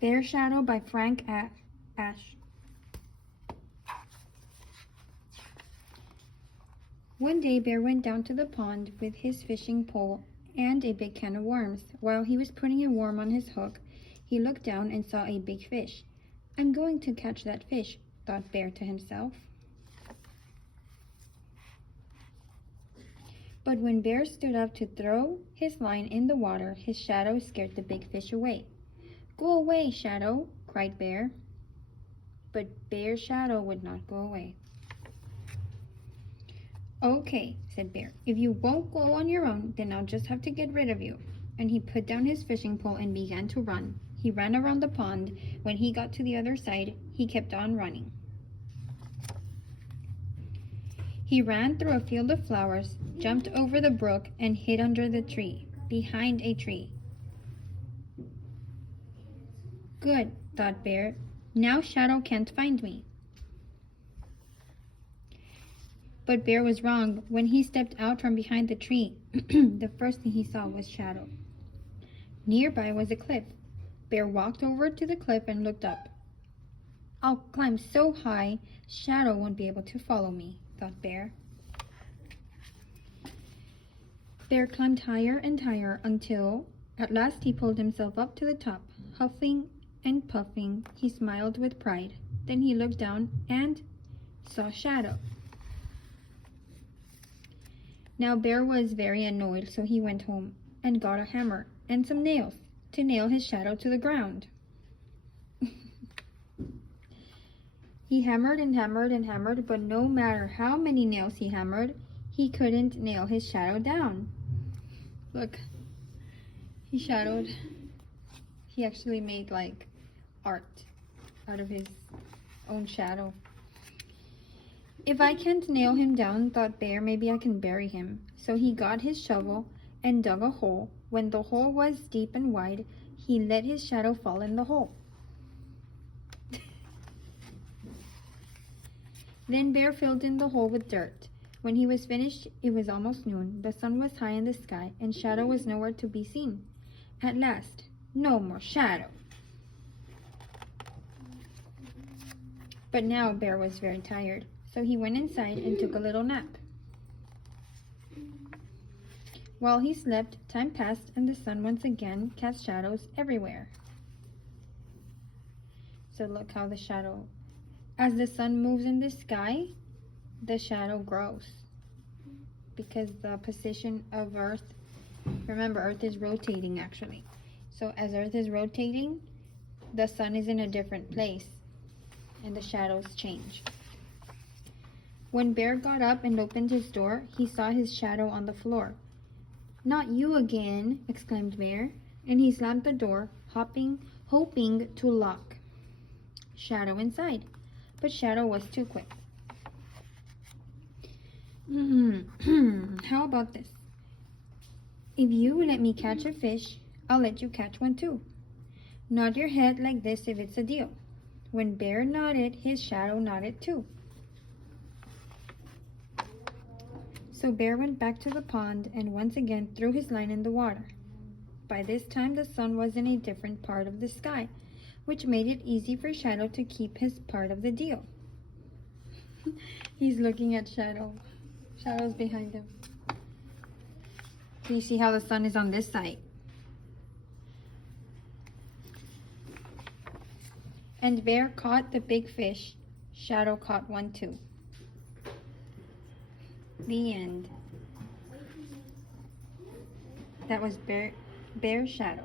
Bear Shadow by Frank Asch. One day, Bear went down to the pond with his fishing pole and a big can of worms. While he was putting a worm on his hook, he looked down and saw a big fish. "I'm going to catch that fish," thought Bear to himself. But when Bear stood up to throw his line in the water, his shadow scared the big fish away. "Go away, Shadow," cried Bear. But Bear's shadow would not go away. "Okay," said Bear, "if you won't go on your own, then I'll just have to get rid of you." And he put down his fishing pole and began to run. He ran around the pond. When he got to the other side, he kept on running. He ran through a field of flowers, jumped over the brook, and hid under the tree, behind a tree. "Good," thought Bear. "Now Shadow can't find me." But Bear was wrong. When he stepped out from behind the tree, the first thing he saw was Shadow. Nearby was a cliff. Bear walked over to the cliff and looked up. "I'll climb so high, Shadow won't be able to follow me," thought Bear. Bear climbed higher and higher until at last he pulled himself up to the top. Huffing and puffing, he smiled with pride. Then he looked down and saw Shadow. Now Bear was very annoyed, so he went home and got a hammer and some nails to nail his shadow to the ground. He hammered and hammered and hammered, but no matter how many nails he hammered, he couldn't nail his shadow down. Look, he actually made like art out of his own shadow. "If I can't nail him down," thought Bear, "maybe I can bury him." So he got his shovel and dug a hole. When the hole was deep and wide, he let his shadow fall in the hole. Then Bear filled in the hole with dirt. When he was finished, it was almost noon. The sun was high in the sky, and Shadow was nowhere to be seen. At last, no more Shadow. But now Bear was very tired, so he went inside and took a little nap. While he slept, time passed and the sun once again cast shadows everywhere. So look how the shadow, as the sun moves in the sky, the shadow grows. Because the position of Earth, remember Earth is rotating actually. So as Earth is rotating, the sun is in a different place and the shadows change. When Bear got up and opened his door, he saw his shadow on the floor. "Not you again," exclaimed Bear, and he slammed the door, hoping to lock Shadow inside. But Shadow was too quick. "How about this? If you let me catch a fish, I'll let you catch one too. Nod your head like this if it's a deal." When Bear nodded, his shadow nodded too. So Bear went back to the pond and once again threw his line in the water. By this time, the sun was in a different part of the sky, which made it easy for Shadow to keep his part of the deal. He's looking at Shadow. Shadow's behind him. So you see how the sun is on this side. And Bear caught the big fish. Shadow caught one too. The end. That was Bear's Shadow.